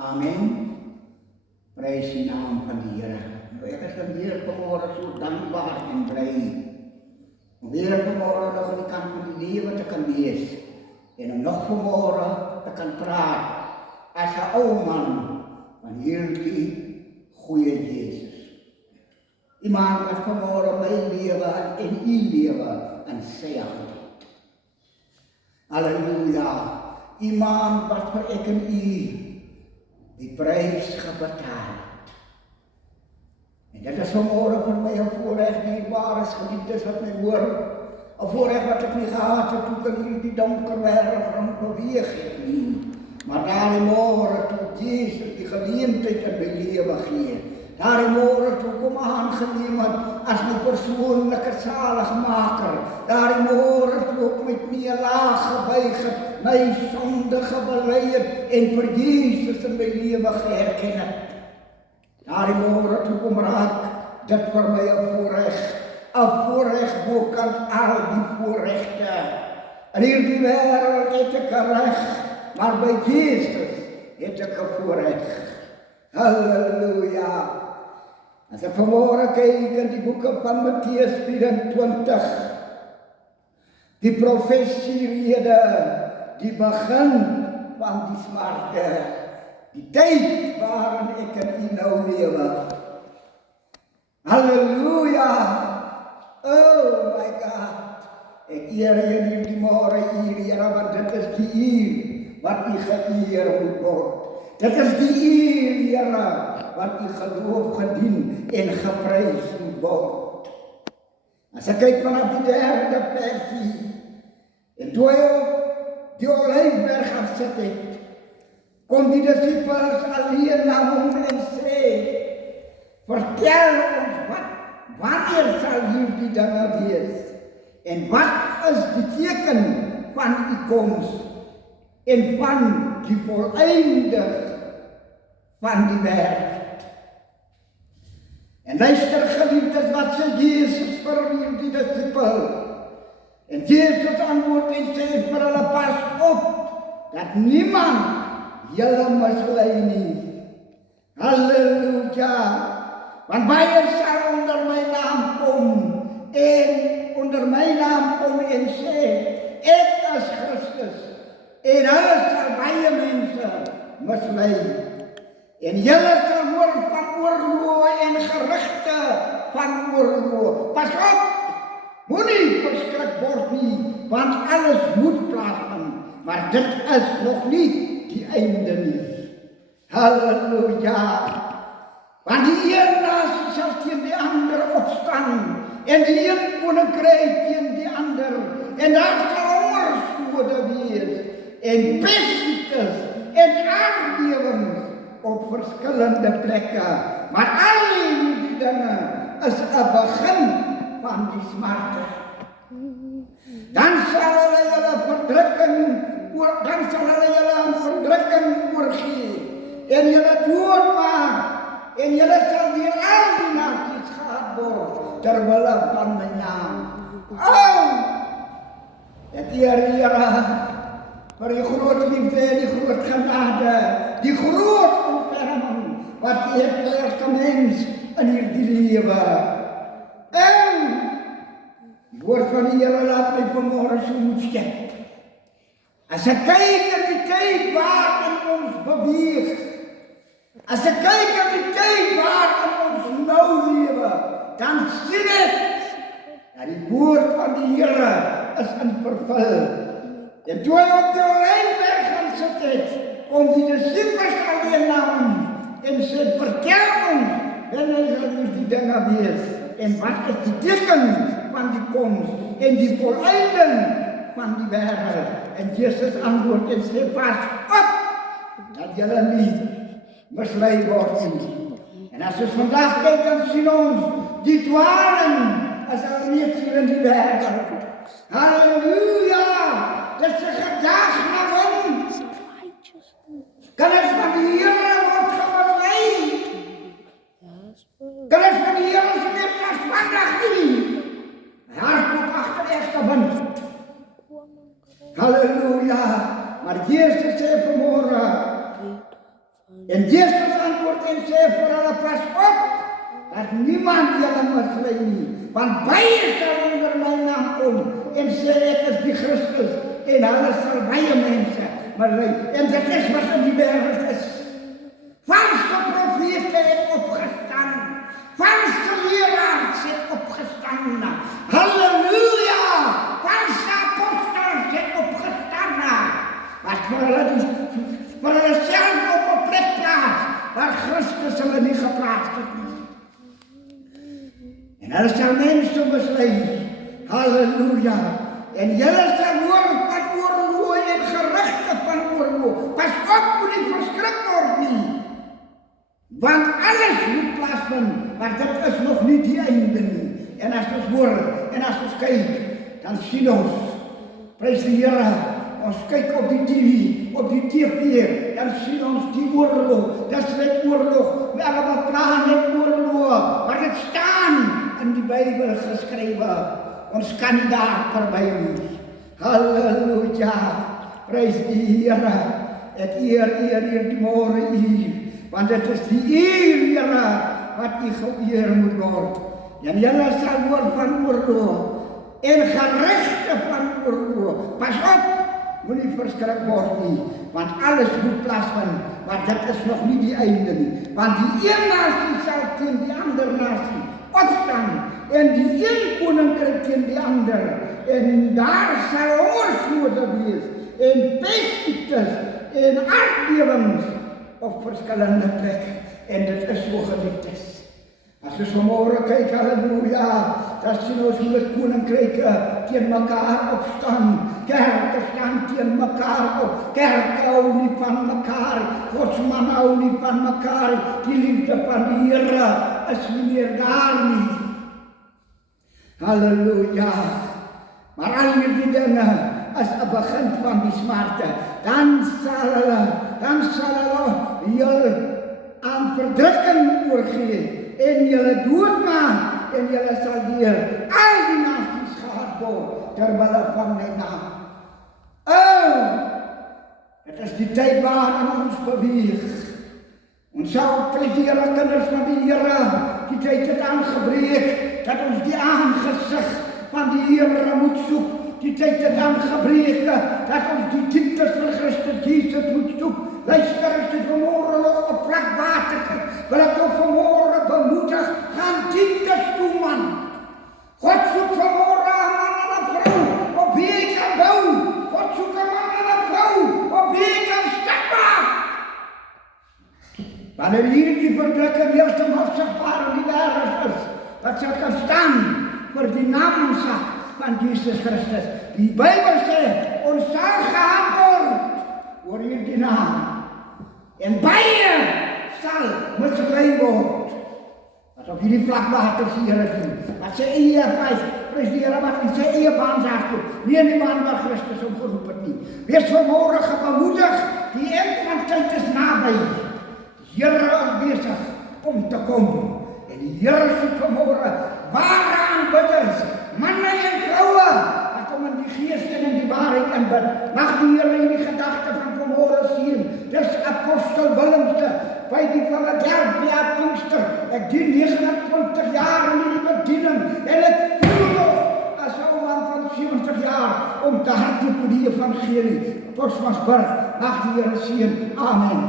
Amen. Prys die naam van die Here. Nou ek is weer vanmôre so dankbaar en bly om weer vanmôre nog aan die kant van die lewe te kan wees en om nog vanmôre te kan praat as 'n ou man van hierdie goeie Jesus. Iemand wat vanmôre my lewe en u lewe in sy hand het. Halleluja. Iemand wat vir ek en u die prys gebetaal het. En dit is vanmôre vir my 'n voorreg, dierbare geliefdes wat my hoor, 'n voorreg wat ek nie gehad het toe ek in hierdie donker wêreld rondbeweeg het nie. Maar daardie môre toe Jesus die geleentheid in my lewe gee, daardie môre toe kom aangeneem het as my persoonlike saligmaker, daardie môre toe ek my knieë laag gebuig het, my sonde gebely het en vir Jesus in my lewe geerken het. Daardie môre toe kom raak dit vir my 'n voorreg bokant al die voorregte. In hierdie wêreld het ek 'n reg, maar by Jesus het ek 'n voorreg. Halleluja. As ek vanmôre kyk in die boeke van Matteus 24, die profesierede, die begin van die smarte, die tyd waarin ek en u nou lewe. Halleluja. Oh my God. Ek eer u hierdie môre, Here, want dit is die uur wat u geëer moet word. Dit is die uur, Here, wat u geloof gedien en geprys moet word. As ek kyk vanaf die 3de versie, en toe hy op die Olyfberg gaan sit het, kom die disippels alleen na hom en sê, vertel ons wanneer sal hierdie dinge wees? En wat is die teken van u koms en van die volëinding van die wêreld? En luister geliefdes, wat sê Jesus vir hierdie disipel? En Jesus antwoord en sê vir hulle, pas op dat niemand julle mislei nie. Halleluja. Want baie sal onder my naam kom en sê, ek is Christus. En hulle sal baie mense mislei. En julle sal hoor van oorloë en gerugte van oorloë. Pas op, moenie verskrik word nie, want alles moet plaasvind. Maar dit is nog nie die einde nie. Halleluja. Want die een nasie sal teen die ander opstaan, en die een koninkryk teen die ander, en daar sal hongersnoode wees, en pestes en aardbewings op verskillende plekke. Maar al die dinge is 'n begin van die smarte. Dan sal hulle julle verdrukking oorgee, en julle doodmaak, en julle sal deur al die nasies gehaat word, terwille van my naam. Ek eer Here vir die groot liefde en die groot genade, die groot ontferming wat u het vir elke mens in hierdie lewe. Die woord van die Here laat my vanmôre so moet skep. As ek kyk in die tyd waarin ons beweeg, as ek kyk in die tyd waarin ons nou lewe, dan sien ek dat die woord van die Here is in vervul. En toe hy op die Olyfberg gaan sit het, kom die disippels alleen na hom en sê, vertel ons, wanneer sal hierdie dinge wees? En wat is die teken van die koms en die volëinding van die wêreld? En Jesus antwoord en sê, pas op, dat julle nie mislei word nie. En as ons vandag kyk, dan sien ons, die dwaling is alreeds hier in die wêreld. Halleluja! Dit is 'n gedag na hom. Kinders van die Here word gemislei. Kinders van die Here is nie vandag nie. Hardloop agter egte wind. Halleluja! Maar Jesus sê vanmôre, En Jezus antwoord en sê vir hulle, pas op, dat niemand julle mislei nie, want baie sal onder my naam kom en sê ek is die Christus, en hulle sal baie mense mislei. En dit is wat in die wêreld is. Valse profete het opgestaan, valse leraars het opgestaan, halleluja, valse apostels het opgestaan, wat vir hulle self op 'n plek plaas, waar Christus hulle nie geplaas het nie. En hulle sal mense mislei, halleluja, en julle sal hoor van oorloë en gerugte van oorloë. Pas op, moet nie verskrik word nie, want alles moet plaasvind, maar dit is nog nie die einde nie. En as ons hoor, en as ons kyk, dan sien ons, prys die Here, ons kyk op die TV, dan sien ons die oorlog, dis net oorlog, we allemaal praat net oorlog, maar dit staan in die Bybel geskrywe, ons kan nie daar verby nie. Halleluja, prys die Here, ek eer die môre uur, want dit is die uur, Here, wat u geëer moet word. En julle sal hoor van oorlog, en gerugte van oorlog. Pas op, moet nie verskrik word nie, want alles moet plaasvind, maar dit is nog nie die einde nie. Want die een nasie sal teen die ander nasie opstaan, en die een koninkryk teen die ander, en daar sal hongersnoode wees, en pestsiektes, en aardbewings op verskillende plekke, en dit is so geliefdes. As ons vanmôre kyk, halleluja, dan sien ons hoe die koninkryke teen mekaar opstaan, kerke staan teen mekaar op, kerke hou nie van mekaar, godsmanne hou nie van mekaar, die liefde van die Here is nie meer daar nie. Halleluja, maar al hierdie dinge is 'n begin van die smarte, dan sal hulle julle aan verdrukking oorgee, en julle doodmaak, en julle sal deur al die nasies gehaat word, terwille van my naam. Dit is die tyd waarin ons beweeg. Ons sal plesiere kinders van die Here, die tyd het aangebreek, dat ons die aangesig van die Here moet soek. Die tyd het aangebreek, dat ons die dieptes van Christus Jesus moet soek. Luister, as jy vanmôre nog op vlak water is, wil ek jou vanmôre bemoedig, gaan dieptes toe, man. God soek vanmôre 'n man en 'n vrou, op wie hy kan bou. God soek 'n man en 'n vrou, op wie hy kan stap maak. Wanneer hierdie verdrukking heeltemal sigbaar in die wêreld is, dat sal kan staan vir die naamsak van Jesus Christus. Die Bybel sê, ons sal gehaat word oor hierdie naam. En baie sal mislei word. Wat op hierdie vlak water die Here doen. Wat sê eie vijf, prys die Here wat in sy eie baan zaak toe. Nie die man waar Christus om geroep het nie. Wees vanmôre bemoedig, die eind van tyd is naby. Die Here is besig om te kom. En die Here soek vanmôre ware aanbidders, manne en vroue, wat kom in die gees en in die waarheid aanbid. Mag die Here in die gedagte van vanmôre sien. Dis apostel Willemse, by die Philadelphia Pinkster. Ek dien 29 jaar in die bediening, en ek voel nog as 'n man van 70 jaar om te hardloop vir die evangelie. Posmasburg, mag die Here sien. Amen.